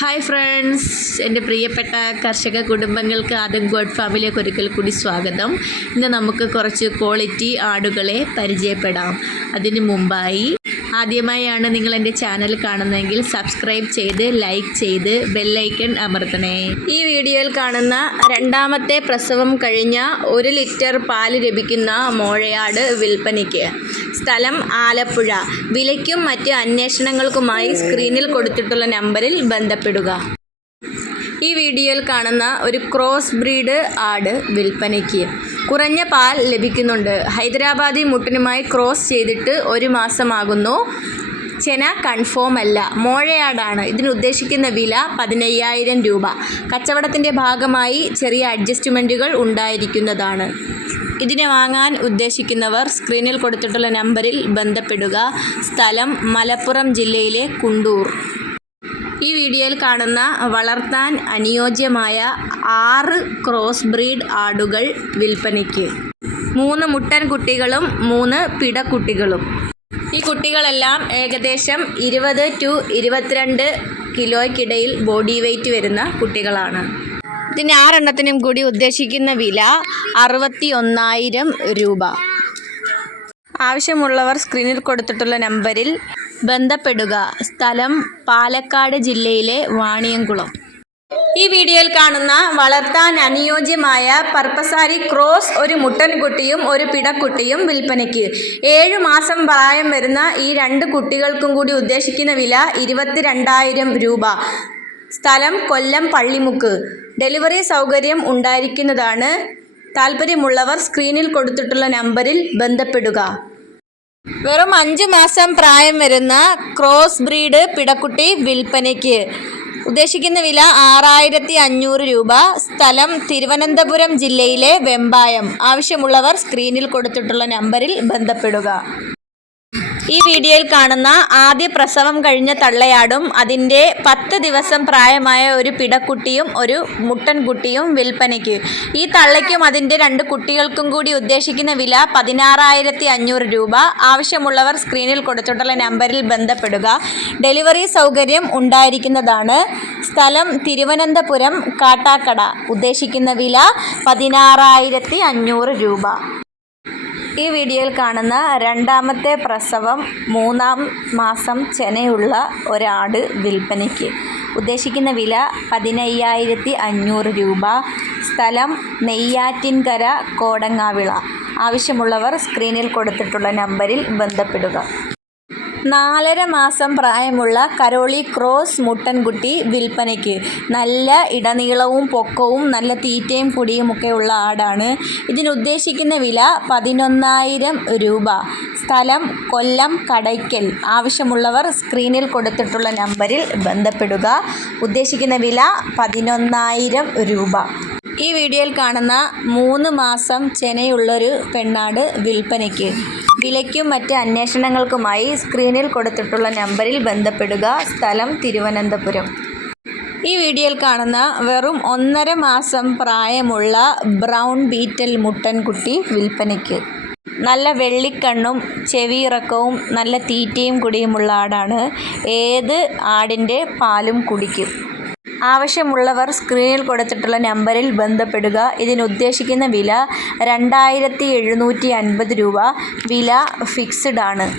Hi friends എന്റെ പ്രിയപ്പെട്ട കർഷക കുടുംബങ്ങൾക്ക് ആദ്യം ഗോഡ് ഫാമിലേക്ക് ഒരിക്കൽ കൂടി സ്വാഗതം. ഇന്ന് നമുക്ക് കുറച്ച് ക്വാളിറ്റി ആടുകളെ പരിചയപ്പെടാം. അതിന് മുമ്പായി ആദ്യമായാണ് നിങ്ങൾ എന്റെ ചാനൽ കാണുന്നതെങ്കിൽ സബ്സ്ക്രൈബ് ചെയ്ത് ലൈക്ക് ചെയ്ത് ബെല്ലൈക്കൺ അമർത്തണേ. ഈ വീഡിയോയിൽ കാണുന്ന രണ്ടാമത്തെ പ്രസവം കഴിഞ്ഞ ഒരു ലിറ്റർ പാൽ ലഭിക്കുന്ന മോഴയാട് വിൽപ്പനയ്ക്ക്. സ്ഥലം ആലപ്പുഴ. വിലയ്ക്കും മറ്റ് അന്വേഷണങ്ങൾക്കുമായി സ്ക്രീനിൽ കൊടുത്തിട്ടുള്ള നമ്പറിൽ ബന്ധപ്പെടുക. ഈ വീഡിയോയിൽ കാണുന്ന ഒരു ക്രോസ് ബ്രീഡ് ആട് വിൽപ്പനയ്ക്ക് കുറഞ്ഞ പാൽ ലഭിക്കുന്നുണ്ട്. ഹൈദരാബാദി മുട്ടനുമായി ക്രോസ് ചെയ്തിട്ട് ഒരു മാസമാകുന്നു. ചെന കൺഫേം അല്ല മോഴയാടാണ്. ഇതിന് ഉദ്ദേശിക്കുന്ന വില പതിനയ്യായിരം രൂപ. കച്ചവടത്തിന്റെ ഭാഗമായി ചെറിയ അഡ്ജസ്റ്റ്മെന്റുകൾ ഉണ്ടായിരിക്കുന്നതാണ്. ഇതിനെ വാങ്ങാൻ ഉദ്ദേശിക്കുന്നവർ സ്ക്രീനിൽ കൊടുത്തിട്ടുള്ള നമ്പറിൽ ബന്ധപ്പെടുക. സ്ഥലം മലപ്പുറം ജില്ലയിലെ കുണ്ടൂർ. ഈ വീഡിയോയിൽ കാണുന്ന വളർത്താൻ അനുയോജ്യമായ ആറ് ക്രോസ് ബ്രീഡ് ആടുകൾ വിൽപ്പനയ്ക്ക്. മൂന്ന് മുട്ടൻ കുട്ടികളും മൂന്ന് പിടക്കുട്ടികളും. ഈ കുട്ടികളെല്ലാം ഏകദേശം ഇരുപത് ടു ഇരുപത്തിരണ്ട് കിലോയ്ക്കിടയിൽ ബോഡി വെയ്റ്റ് വരുന്ന കുട്ടികളാണ്. ഇതിന് ആറെണ്ണത്തിനും കൂടി ഉദ്ദേശിക്കുന്ന വില അറുപത്തി ഒന്നായിരം രൂപ. ആവശ്യമുള്ളവർ സ്ക്രീനിൽ കൊടുത്തിട്ടുള്ള നമ്പറിൽ ബന്ധപ്പെടുക. സ്ഥലം പാലക്കാട് ജില്ലയിലെ വാണിയംകുളം. ഈ വീഡിയോയിൽ കാണുന്ന വളർത്താൻ അനുയോജ്യമായ പർപ്പസാരി ക്രോസ് ഒരു മുട്ടൻകുട്ടിയും ഒരു പിടക്കുട്ടിയും വിൽപ്പനയ്ക്ക്. ഏഴ് മാസം പ്രായം വരുന്ന ഈ രണ്ട് കുട്ടികൾക്കും കൂടി ഉദ്ദേശിക്കുന്ന വില ഇരുപത്തിരണ്ടായിരം രൂപ. സ്ഥലം കൊല്ലം പള്ളിമുക്ക്. ഡെലിവറി സൗകര്യം ഉണ്ടായിരിക്കുന്നതാണ്. താല്പര്യമുള്ളവർ സ്ക്രീനിൽ കൊടുത്തിട്ടുള്ള നമ്പറിൽ ബന്ധപ്പെടുക. വെറും അഞ്ചു മാസം പ്രായം വരുന്ന ക്രോസ് ബ്രീഡ് പിടക്കുട്ടി വിൽപ്പനയ്ക്ക്. ഉദ്ദേശിക്കുന്ന വില ആറായിരത്തി അഞ്ഞൂറ് രൂപ. സ്ഥലം തിരുവനന്തപുരം ജില്ലയിലെ വെമ്പായം. ആവശ്യമുള്ളവർ സ്ക്രീനിൽ കൊടുത്തിട്ടുള്ള നമ്പറിൽ ബന്ധപ്പെടുക. ഈ വീഡിയോയിൽ കാണുന്ന ആദ്യ പ്രസവം കഴിഞ്ഞ തള്ളയാടും അതിന്റെ പത്ത് ദിവസം പ്രായമായ ഒരു പിടക്കുട്ടിയും ഒരു മുട്ടൻകുട്ടിയും വിൽപ്പനയ്ക്ക്. ഈ തള്ളയ്ക്കും അതിന്റെ രണ്ട് കുട്ടികൾക്കും കൂടി ഉദ്ദേശിക്കുന്ന വില പതിനാറായിരത്തി അഞ്ഞൂറ് രൂപ. ആവശ്യമുള്ളവർ സ്ക്രീനിൽ കൊടുത്തിട്ടുള്ള നമ്പറിൽ ബന്ധപ്പെടുക. ഡെലിവറി സൗകര്യം ഉണ്ടായിരിക്കുന്നതാണ്. സ്ഥലം തിരുവനന്തപുരം കാട്ടാക്കട. ഉദ്ദേശിക്കുന്ന വില പതിനാറായിരത്തി അഞ്ഞൂറ് രൂപ. ഈ വീഡിയോയിൽ കാണുന്ന രണ്ടാമത്തെ പ്രസവം മൂന്നാം മാസം ചെനയുള്ള ഒരാട് വിൽപ്പനയ്ക്ക്. ഉദ്ദേശിക്കുന്ന വില പതിനയ്യായിരത്തി അഞ്ഞൂറ് രൂപ. സ്ഥലം നെയ്യാറ്റിൻകര കോടങ്ങാവിള. ആവശ്യമുള്ളവർ സ്ക്രീനിൽ കൊടുത്തിട്ടുള്ള നമ്പറിൽ ബന്ധപ്പെടുക. നാലര മാസം പ്രായമുള്ള കരോളി ക്രോസ് മുട്ടൻകുട്ടി വിൽപ്പനയ്ക്ക്. നല്ല ഇടനീളവും പൊക്കവും നല്ല തീറ്റയും പൊടിയുമൊക്കെ ഉള്ള ആടാണ്. ഇതിനുദ്ദേശിക്കുന്ന വില പതിനൊന്നായിരം രൂപ. സ്ഥലം കൊല്ലം കടയ്ക്കൽ. ആവശ്യമുള്ളവർ സ്ക്രീനിൽ കൊടുത്തിട്ടുള്ള നമ്പറിൽ ബന്ധപ്പെടുക. ഉദ്ദേശിക്കുന്ന വില പതിനൊന്നായിരം രൂപ. ഈ വീഡിയോയിൽ കാണുന്ന മൂന്ന് മാസം ചെനയുള്ളൊരു പെണ്ണാട് വിൽപ്പനയ്ക്ക്. വിലയ്ക്കും മറ്റ് അന്വേഷണങ്ങൾക്കുമായി സ്ക്രീനിൽ കൊടുത്തിട്ടുള്ള നമ്പറിൽ ബന്ധപ്പെടുക. സ്ഥലം തിരുവനന്തപുരം. ഈ വീഡിയോയിൽ കാണുന്ന വെറും ഒന്നര മാസം പ്രായമുള്ള ബ്രൗൺ ബീറ്റൽ മുട്ടൻകുട്ടി വിൽപ്പനയ്ക്ക്. നല്ല വെള്ളിക്കണ്ണും ചെവിയിറക്കവും നല്ല തീറ്റയും കുടിയുമുള്ള ആടാണ്. ഏത് ആടിന്റെ പാലും കുടിക്കും. ആവശ്യമുള്ളവർ സ്ക്രീനിൽ കൊടുത്തിട്ടുള്ള നമ്പറിൽ ബന്ധപ്പെടുക. ഇതിനുദ്ദേശിക്കുന്ന വില രണ്ടായിരത്തി എഴുന്നൂറ്റി അൻപത് രൂപ. വില ഫിക്സ്ഡ് ആണ്.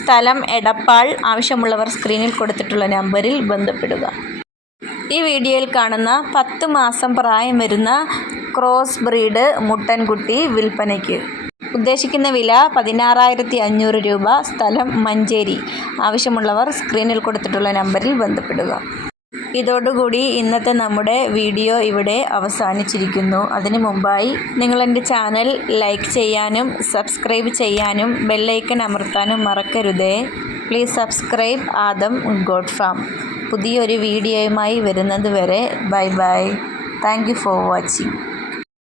സ്ഥലം എടപ്പാൾ. ആവശ്യമുള്ളവർ സ്ക്രീനിൽ കൊടുത്തിട്ടുള്ള നമ്പറിൽ ബന്ധപ്പെടുക. ഈ വീഡിയോയിൽ കാണുന്ന പത്ത് മാസം പ്രായം വരുന്ന ക്രോസ് ബ്രീഡ് മുട്ടൻകുട്ടി വിൽപ്പനയ്ക്ക്. ഉദ്ദേശിക്കുന്ന വില പതിനാറായിരത്തി അഞ്ഞൂറ് രൂപ. സ്ഥലം മഞ്ചേരി. ആവശ്യമുള്ളവർ സ്ക്രീനിൽ കൊടുത്തിട്ടുള്ള നമ്പറിൽ ബന്ധപ്പെടുക. ഇതോടുകൂടി ഇന്നത്തെ നമ്മുടെ വീഡിയോ ഇവിടെ അവസാനിച്ചിരിക്കുന്നു. അതിനു മുമ്പായി നിങ്ങൾ എന്റെ ചാനൽ ലൈക്ക് ചെയ്യാനും സബ്സ്ക്രൈബ് ചെയ്യാനും ബെല്ലൈക്കൺ അമർത്താനും മറക്കരുതേ. Please subscribe Adam goat farm. പുതിയൊരു വീഡിയോയുമായി വരുന്നത് വരെ bye bye. Thank for watching.